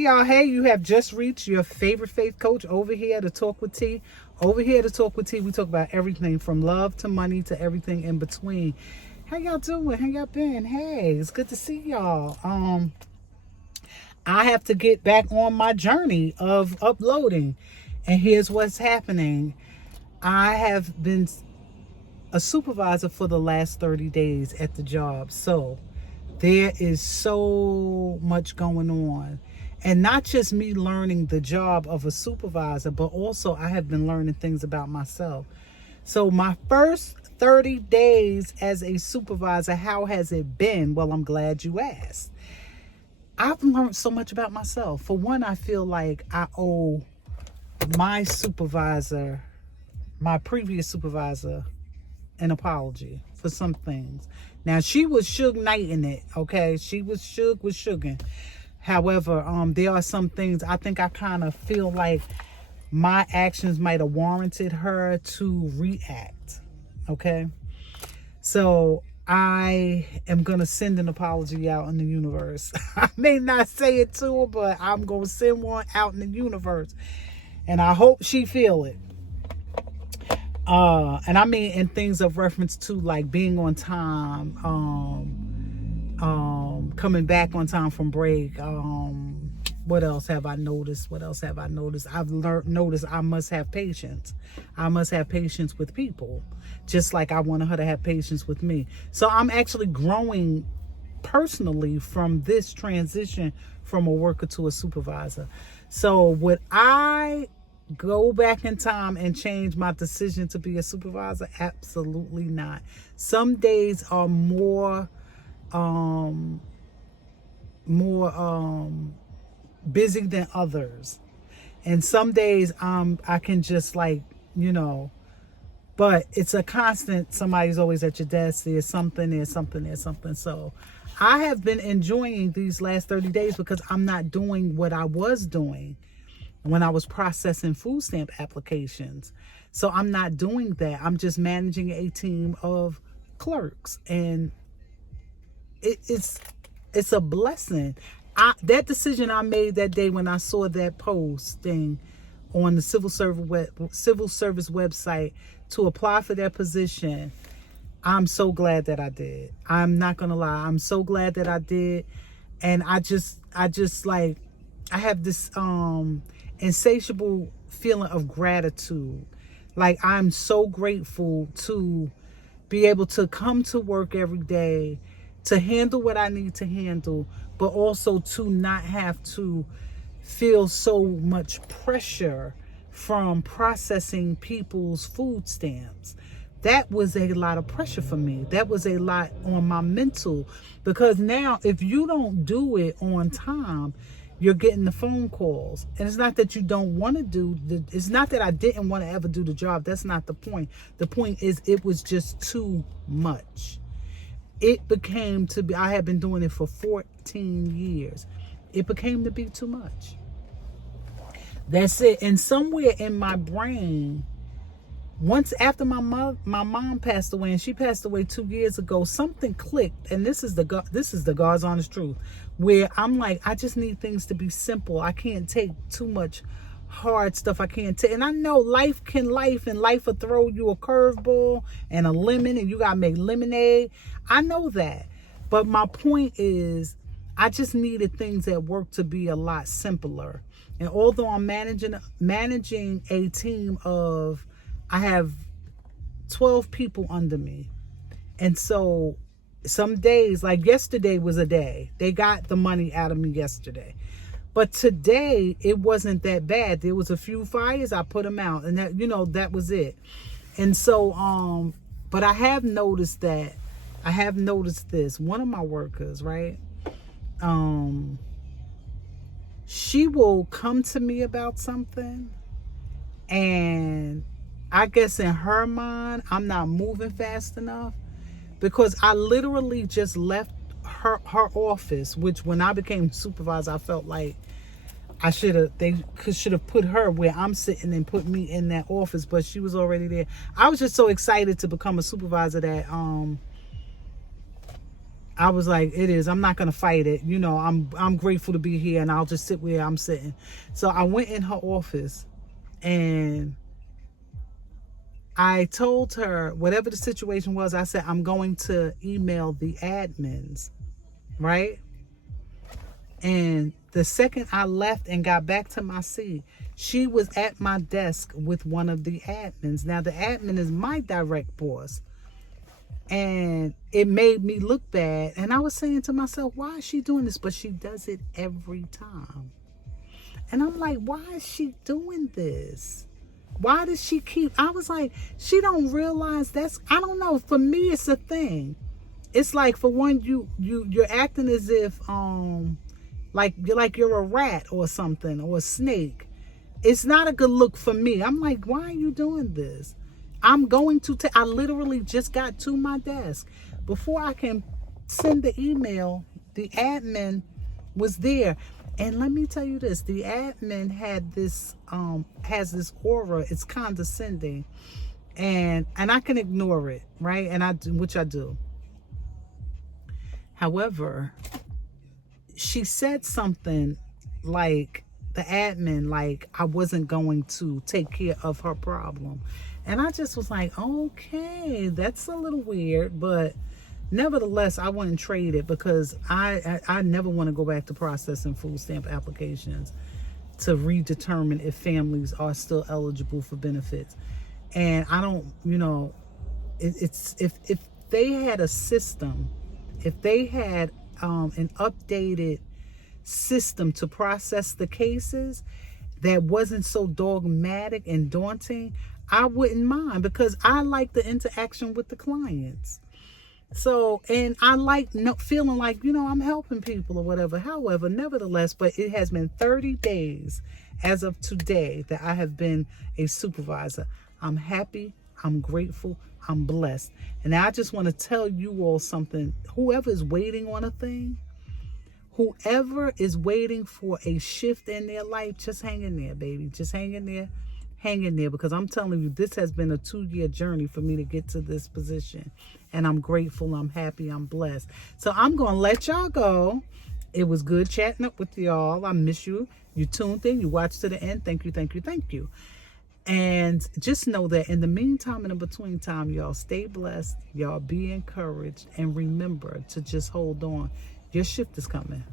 y'all, hey, you have just reached your favorite faith coach over here to Talk with T. Over here to Talk with T, we talk about everything from love to money to everything in between. How y'all doing? How y'all been? Hey, it's good to see y'all. I have to get back on my journey of uploading. And here's what's happening. I have been a supervisor for the last 30 days at the job. So there is so much going on. And not just me learning the job of a supervisor, but also I have been learning things about myself. So my first 30 days as a supervisor, how has it been? Well, I'm glad you asked. I've learned so much about myself. For one, I feel like I owe my supervisor, my previous supervisor, an apology for some things. Now, she was Suge Knighting it, okay? She was Suge. However, there are some things I think I kind of feel like my actions might have warranted her to react, okay? So I am going to send an apology out in the universe. I may not say it to her, but I'm going to send one out in the universe. And I hope she feel it. And I mean in things of reference to like being on time, coming back on time from break. What else have I noticed? I've noticed I must have patience. I must have patience with people, just like I wanted her to have patience with me. So I'm actually growing personally from this transition from a worker to a supervisor. So would I go back in time and change my decision to be a supervisor? Absolutely not. Some days are more busy than others, and some days I can just like, but it's a constant. Somebody's always at your desk. There's something. So I have been enjoying these last 30 days because I'm not doing what I was doing when I was processing food stamp applications. So I'm not doing that. I'm just managing a team of clerks, and it's a blessing. That decision I made that day when I saw that posting on the civil service website to apply for that position, I'm so glad that I did. I'm not gonna lie, I'm so glad that I did. And I just like, I have this insatiable feeling of gratitude. Like, I'm so grateful to be able to come to work every day, to handle what I need to handle, but also to not have to feel so much pressure from processing people's food stamps. That was a lot of pressure for me. That was a lot on my mental, because now if you don't do it on time, you're getting the phone calls. And it's not that you don't want to it's not that I didn't want to ever do the job. That's not the point. The point is it was just too much. It became to be, I had been doing it for 14 years. It became to be too much. That's it. And somewhere in my brain, once after my mom passed away, and she passed away 2 years ago, something clicked. And this is the God's honest truth, where I'm like, I just need things to be simple. I can't take too much hard stuff. I can't take, and I know life and life will throw you a curveball and a lemon, and you gotta make lemonade. I know that, but my point is, I just needed things at work to be a lot simpler. And although I'm managing a team of, I have 12 people under me. And so some days, like yesterday was a day. They got the money out of me yesterday. But today, it wasn't that bad. There was a few fires, I put them out. And that, that was it. And so, but I have noticed this. One of my workers, right? She will come to me about something, and I guess in her mind, I'm not moving fast enough, because I literally just left her office, which when I became supervisor, I felt like they should have put her where I'm sitting and put me in that office, but she was already there. I was just so excited to become a supervisor that I was like, it is. I'm not gonna fight it. You know, I'm grateful to be here, and I'll just sit where I'm sitting. So I went in her office, and I told her whatever the situation was. I said, I'm going to email the admins, right? And the second I left and got back to my seat, she was at my desk with one of the admins. Now the admin is my direct boss. And it made me look bad. And I was saying to myself, why is she doing this? But she does it every time. And I'm like, why is she doing this? Why does she keep... I was like, she don't realize that's... I don't know. For me, it's a thing. It's like, for one, you're acting as if like you're a rat or something, or a snake. It's not a good look for me. I'm like, why are you doing this? I'm going to I literally just got to my desk. Before I can send the email, the admin was there. And let me tell you this, the admin had this has this aura. It's condescending. And I can ignore it, right? And I do, which I do. However, she said something like, the admin, like I wasn't going to take care of her problem. And I just was like, okay, that's a little weird, but nevertheless, I wouldn't trade it, because I never want to go back to processing food stamp applications to redetermine if families are still eligible for benefits. And I don't, you know, it's if they had a system, if they had an updated system to process the cases that wasn't so dogmatic and daunting, I wouldn't mind, because I like the interaction with the clients. So, and I like feeling like, you know, I'm helping people or whatever. However, nevertheless, but it has been 30 days as of today that I have been a supervisor. I'm happy. I'm grateful. I'm blessed. And I just want to tell you all something. Whoever is waiting on a thing, whoever is waiting for a shift in their life, just hang in there, baby. Just hang in there. Hang in there, because I'm telling you, this has been a 2-year journey for me to get to this position. And I'm grateful, I'm happy, I'm blessed. So I'm going to let y'all go. It was good chatting up with y'all. I miss you. You tuned in, you watched to the end. Thank you, thank you, thank you. And just know that in the meantime and in between time, y'all stay blessed. Y'all be encouraged. And remember to just hold on. Your shift is coming.